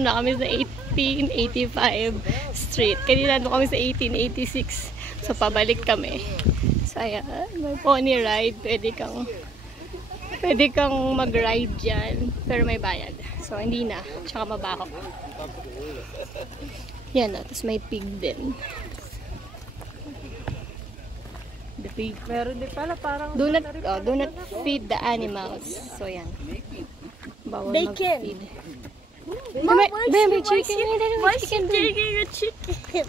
Nandito na kami sa 1885 Street. Kanina nandito kami sa 1886. So, pabalik kami. So, ayan. May pony ride. Pwede kang mag-ride dyan. Pero may bayad. So, hindi na. Tsaka mabaho. Yan na. Tapos may pig din. The pig. Meron din pala parang Do not feed the animals. So, yan. Bawal mag-feed. Mom, may chicken. why is she getting a chicken?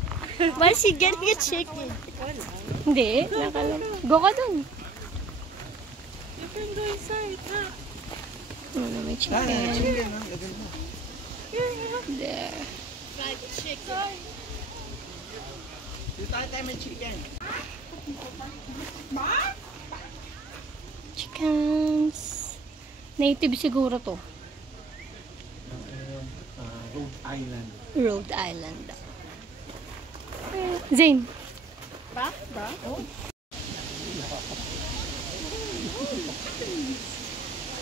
Why is she getting a chicken? Hindi. Go ka dun. You can go inside. May chicken. There. Fried chicken. You thought I'm a chicken. Chickens. Native siguro to. Rhode Island. Rhode Island. Zane. Ba? Oh.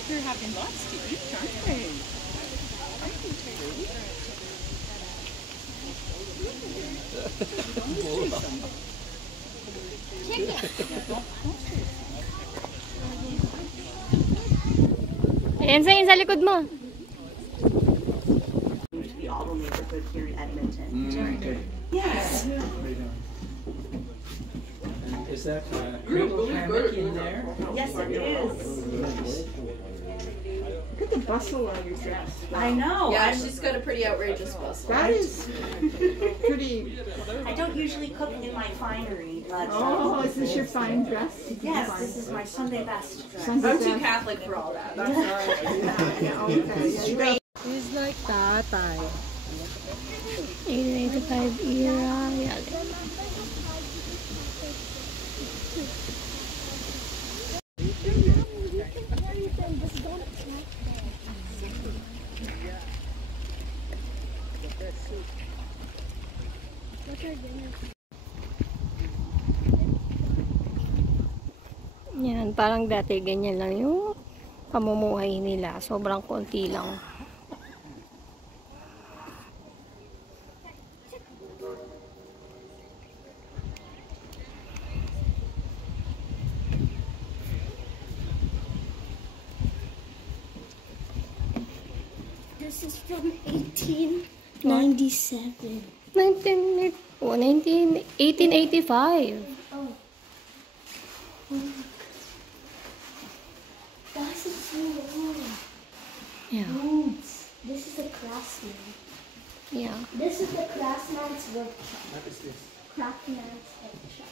You're having lots to eat, aren't you? Ayan, Zane, sa likod mo. The Auto neighborhood here in Edmonton. Yes. And is that cradle hammock in there? Yes, it is. Look at the bustle on your dress. I know. Yeah, she's got a pretty outrageous bustle. That is pretty. I don't usually cook in my finery, but Oh, is this your fine dress? yes, this is my Sunday best dress. Sunday I'm too dress. Catholic for all that. That's all right. Yeah, okay. Yeah, He's like tatay. 1885 era. Yan. Yan, parang dati ganyan lang yung pamumuhay nila. Sobrang konti lang. This is from 1897. 1885. Oh. That's a cool. Yeah. Boots. This is a craftsman. Yeah. This is the craftsman's workshop. What is this? Craftsman's workshop.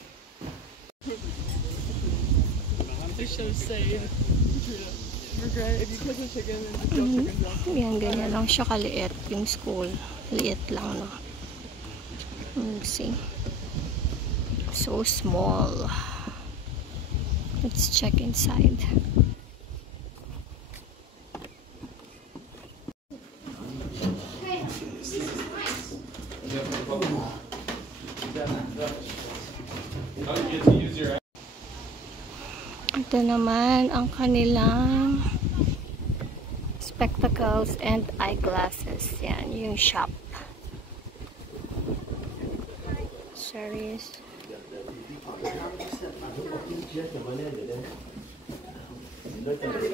They're so sad. Regret if you cook the chicken and the chicken drop. Yan, ganyan lang siya kaliit yung school. Liit lang, no? Let's see. So small. Let's check inside. Ito naman ang kanilang spectacles and eyeglasses. Yan, yung shop. Series.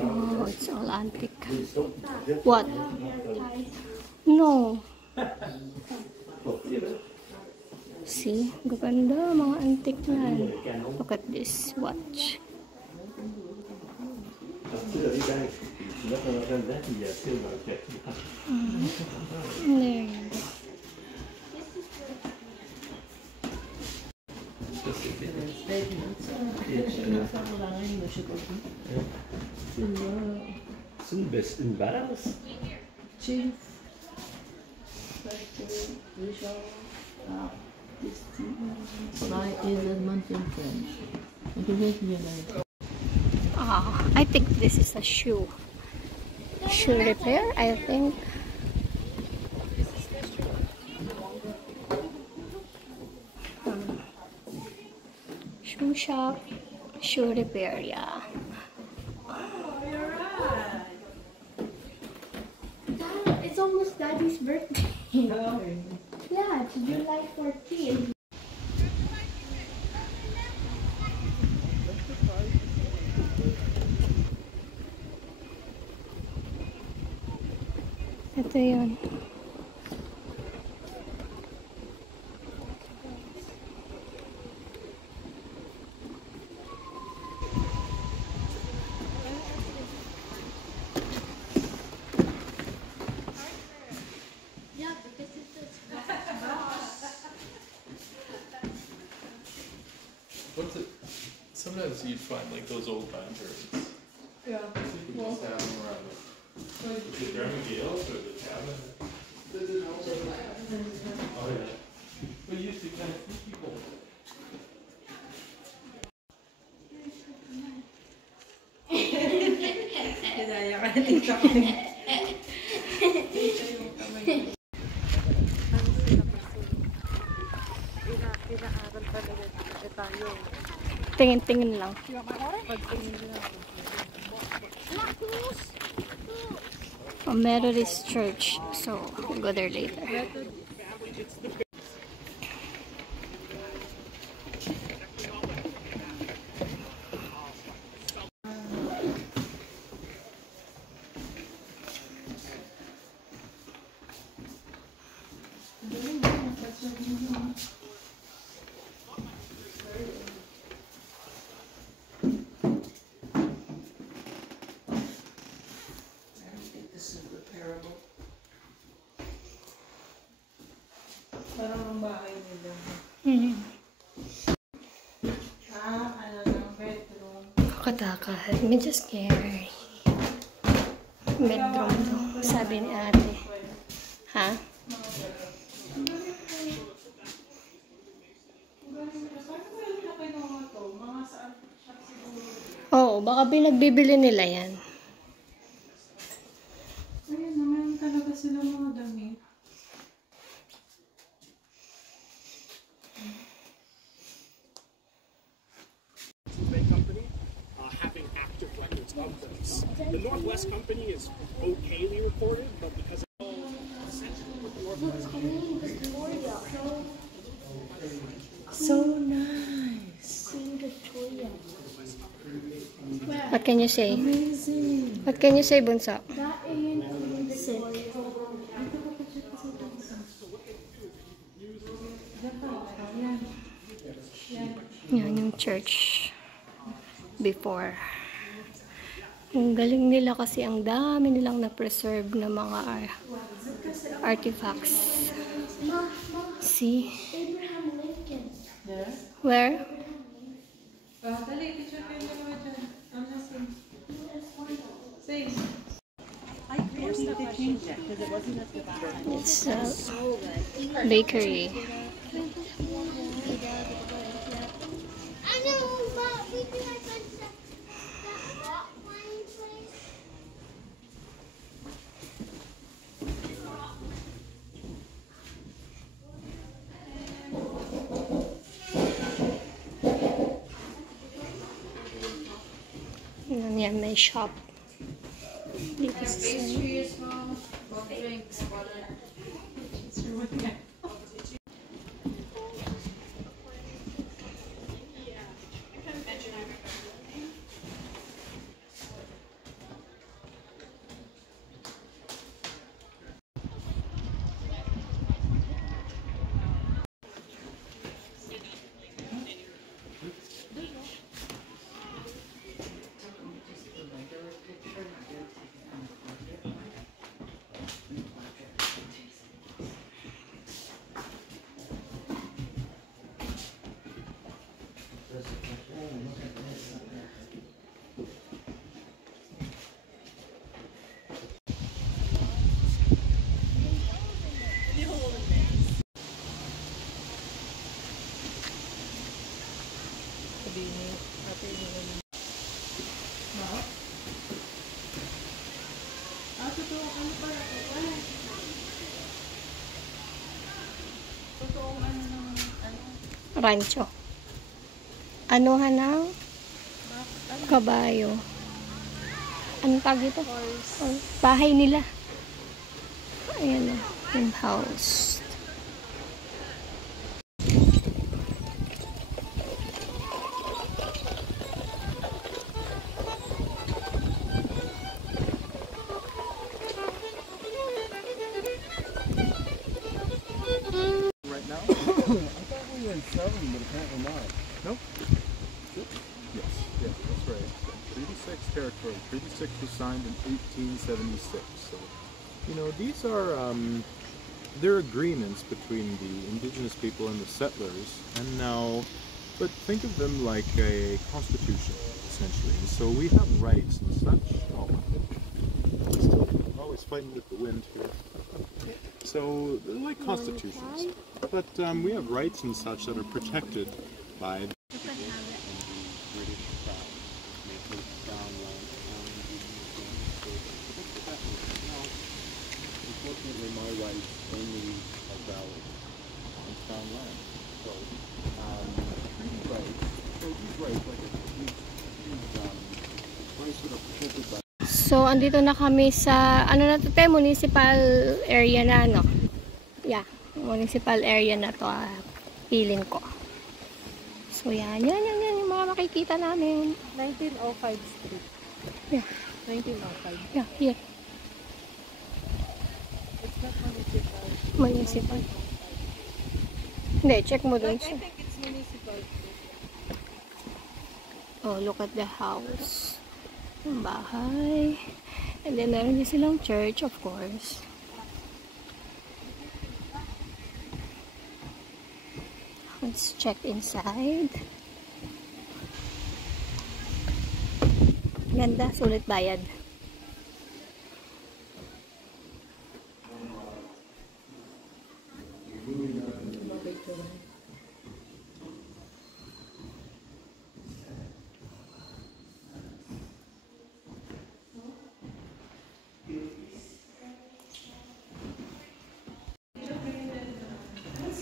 Oh, it's all antique. What? No. See? Gaganda, mga antique na. Look at this watch. There. C'est une balance. I think this is a shoe repair, I think. Shoe shop, shoe repair, yeah. It's almost Daddy's birthday. Yeah, it's July 14th. Ito yun. What's it? Sometimes you'd find like those old time birds. Yeah. You can just have them around. The German Gales or the cabin? Oh yeah. We used to kind of see people. Tingin-tingin lang. A Methodist church, so we'll go there later. This is repairable. Parang ang bahay nila. Ano lang, bedroom. Katakot. Medyo scary. Bedroom to. Sabi ni ate. Ha? Oo, baka pinagbibili nila yan. Ayun, naman talaga sila mga damit. Company having active records of this. The Northwest Company is okayly reported, but because of essentially what the Northwest Company So nice. Queen Victoria. What can you say? What can you say, Bunso? That in Queen Victoria. Yan yung church before. Ang galing nila kasi ang dami nilang na-preserve na mga artifacts. See? Abraham Lincoln. Where? Dali, picture kayo naman dyan. Ano sing? Sing. It's a bakery. I know, but we can like that rock climbing place. Yan, may shop. Dito sa Pastries, both drinks, water. rancho. Anuhan ng kabayo. Anong tawag ito? Bahay nila. Ayan na, yung house. Right now? I thought we were in 7, but apparently not. Nope. Yes, that's right. Treaty 6 territory. Treaty 6 was signed in 1876. So, you know, these are they're agreements between the indigenous people and the settlers, and now, but think of them like a constitution, essentially. And so we have rights and such. Oh, still always fighting with the wind here. So they're like constitutions, but we have rights and such that are protected by the British Crown. Unfortunately, my rights only are valid on Crown land. So, these rights, like rights that are protected by. So, andito na kami sa, ano na to, municipal area na, no? Yeah, municipal area na to, feeling ko. So, yan yung mga makikita namin. 1905 Street. Yeah. 1905. Yeah, here. It's not municipal. Municipal. Hindi, check mo dun I siya. think it's municipal. Oh, look at the house. Yung bahay. And then, meron din silang church, of course. Let's check inside. Ganda, sulit bayad.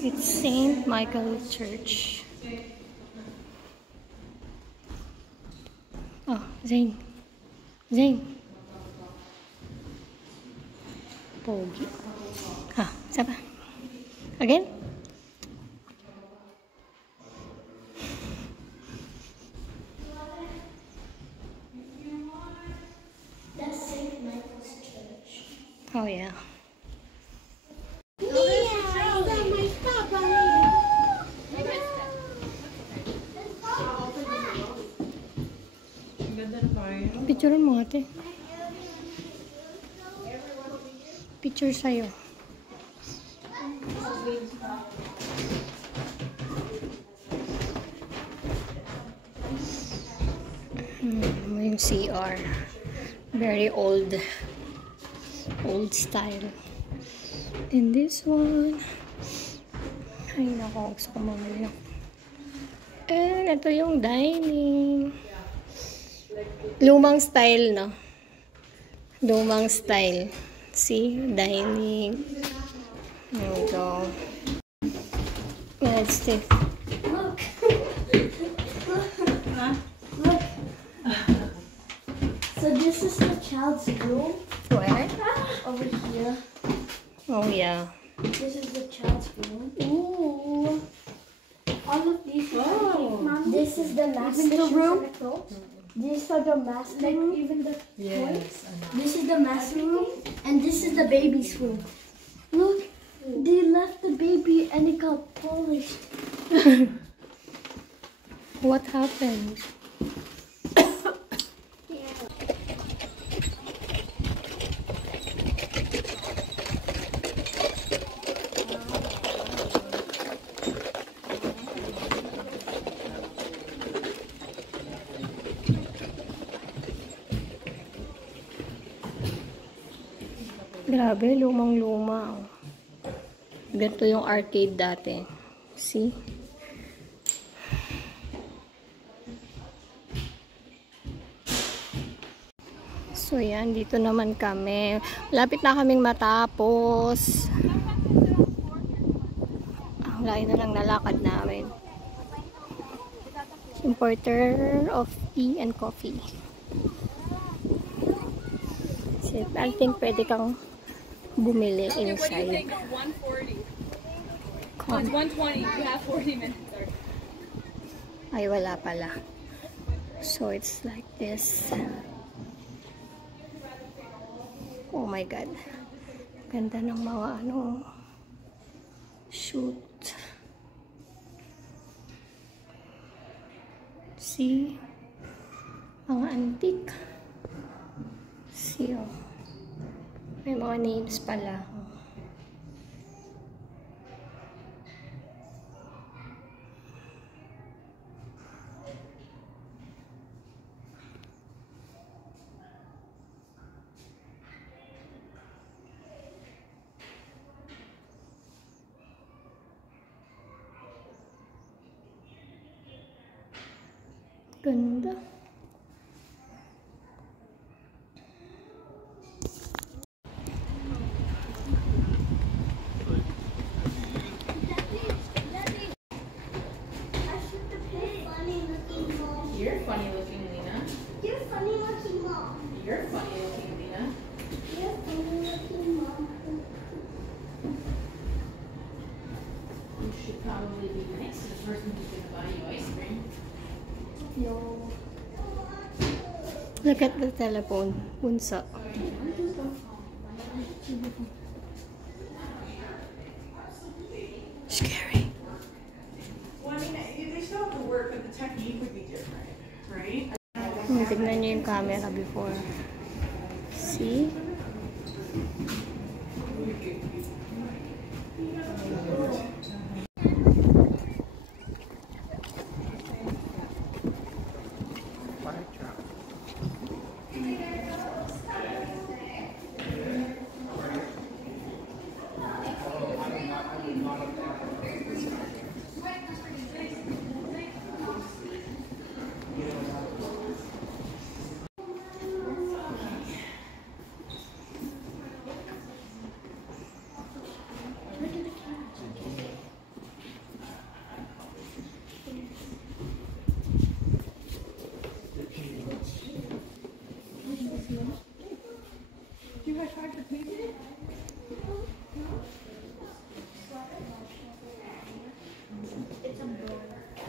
It's St. Michael Church. Oh, Zane. Zane. Pogi. Ha, isa pa. Again? That's St. Michael's Church. Oh, yeah. Picture mo ate. Picture sa'yo. Yung CR. Very old. Old style. And this one. Ay nako, gusto ko mamali. And ito yung dining. Lumang style, no? Lumang style. See? Dining. There we go. Let's take. Look. Look. So this is the child's room. Where? Over here. Oh, yeah. This is the child's room. Ooh. All of these. This is the master room. These are the master room. Even the toys. This is the master room. And this is the baby's room. Look. They left the baby and it got polished. What happened? Grabe, lumang-luma. Ganito yung arcade dati. See? So, yan. Dito naman kami. Lapit na kaming matapos. Ang layo na lang nalakad namin. Importer of tea and coffee. So, I think pwede kang bumili Okay, what do you inside. think of 140? Oh, Con. it's 120. You have 40 minutes. Ay, wala pala. So, it's like this. Oh my God. Ganda ng mga ano. Shoot. See? Mga antique. See, oh. May mga names pala. Ganda. You're funny looking, Lena. You're funny looking mom. You're funny looking, Lena. You're funny looking mom. You should probably be nice to the person who's going to buy you ice cream. No. Look at the telephone. Punsa. Scary. Well, I mean, they still have to work, but the technique would be different, right? Tignan niyo yung camera before. See?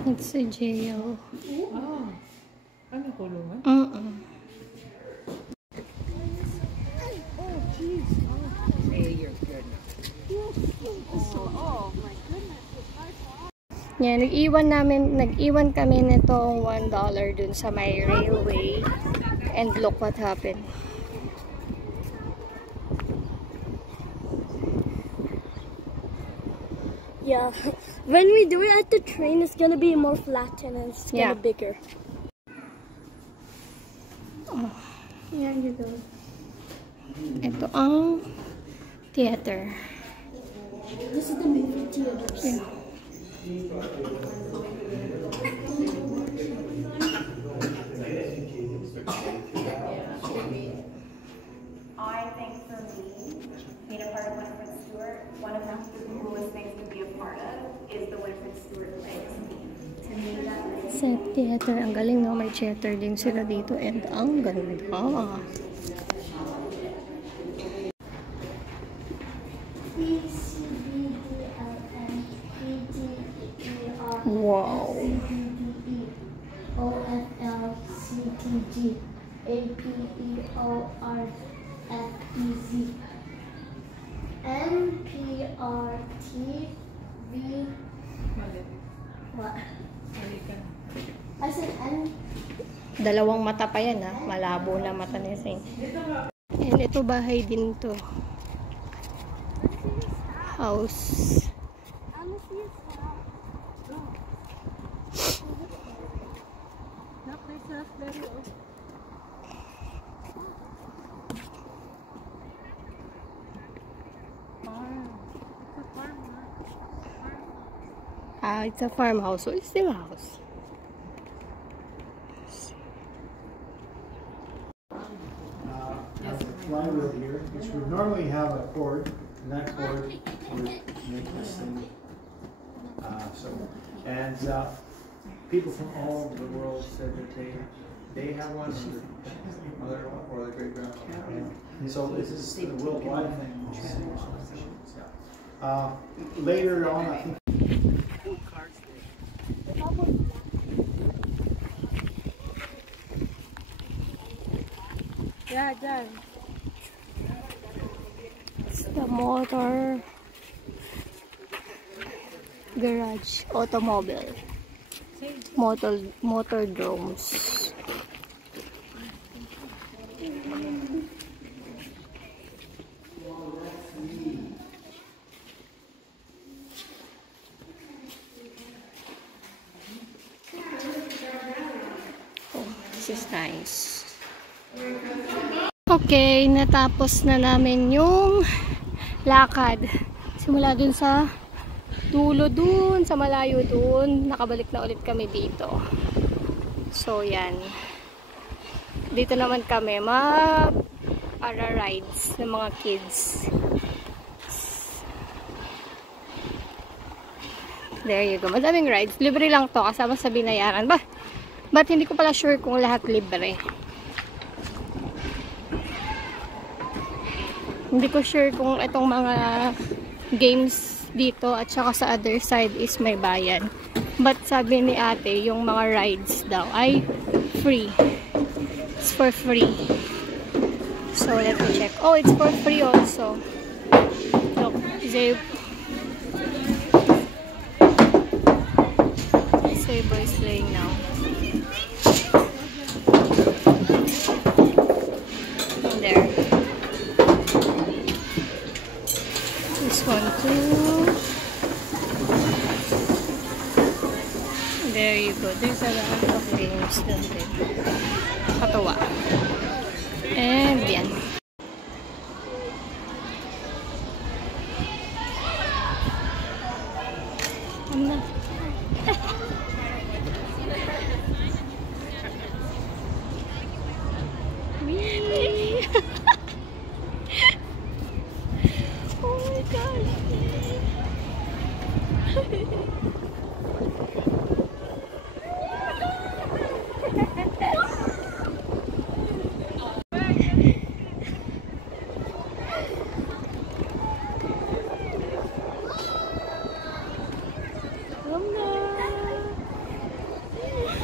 It's a jail. Oh. Ano kulungan? Yeah, nag-iwan kami nitong $1 dun sa may railway. And look what happened. Yeah. When we do it at the train, it's gonna be more flat and it's gonna Yeah. be bigger. Oh, Yeah, you go. ito ang theater. This is the movie theater. Yeah. I think for me, being a part of Winifred Stewart, one of the coolest things to be a part of is the Winifred Stewart Legacy. To me, that is Sa theater, ang galing, no? May theater din sila dito and ang ganda. Wow. OFLCTG APEORFEZ NPRTV. What? I said N. Dalawang mata pa yan, ha? Malabo na mata ni Sing. And ito bahay din to. House. It's a farmhouse, so it's still a house. Have a flywheel here, which would normally have a cord, and that cord would make this thing. People from all over the world said that they they have one, mother or the great grandmother. So this is a worldwide thing. Later on, I think. Yeah, dyan. It's the motor garage, automobile, motor drones. Oh, this is nice. Okay, natapos na namin yung lakad. Simula dun sa dulo dun, sa malayo dun. Nakabalik na ulit kami dito. So, yan. Dito naman kami para rides ng mga kids. There you go. Madaming rides. Libre lang to. Kasama sa binayaran. But hindi ko pala sure kung lahat libre. Hindi ko sure kung itong mga games dito at saka sa other side is may bayan. But sabi ni ate, yung mga rides daw ay free. It's for free. So, let me check. Oh, it's for free also. Look, Saber is playing now. There. This one too. There you go. There's a lot of games doon din. Katawa. And yan. Oh my gosh.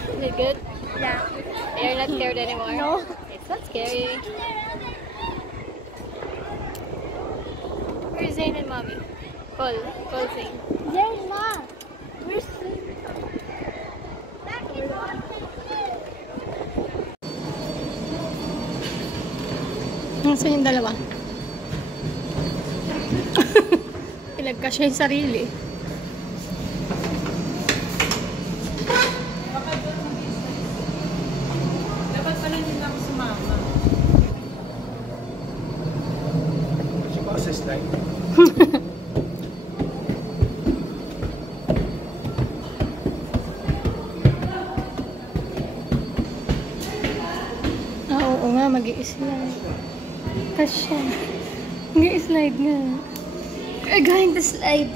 Is it good? Yeah. You're not scared anymore? No. It's not scary. Where's Zane and Mommy? Call Zane. There's Ma. Where's Nasaan yung dalawa? Pinagkasya yung sarili. Dapat pala hindi na ako sumama. Si boses lang. Oo nga, mag-i-slide. Kasya. Mag-i-slide nga. We're going to slide.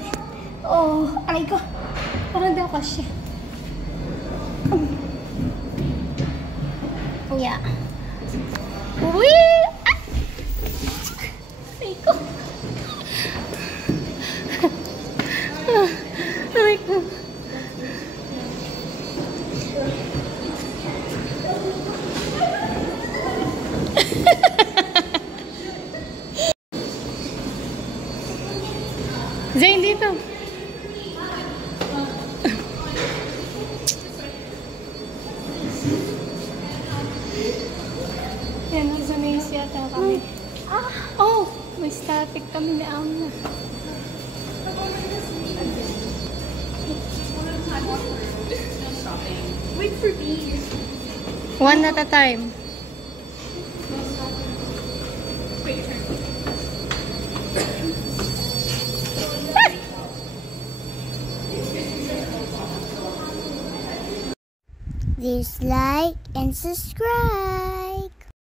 Oh, aray ko. Parang daw kasya. Yeah. Whee! Ah! Aray ko. Aray ko. Zane, dito. Yan, nasa maze yata kami. Oh, may static kami ni Amma. Wait for bees. One at a time. Please like and subscribe.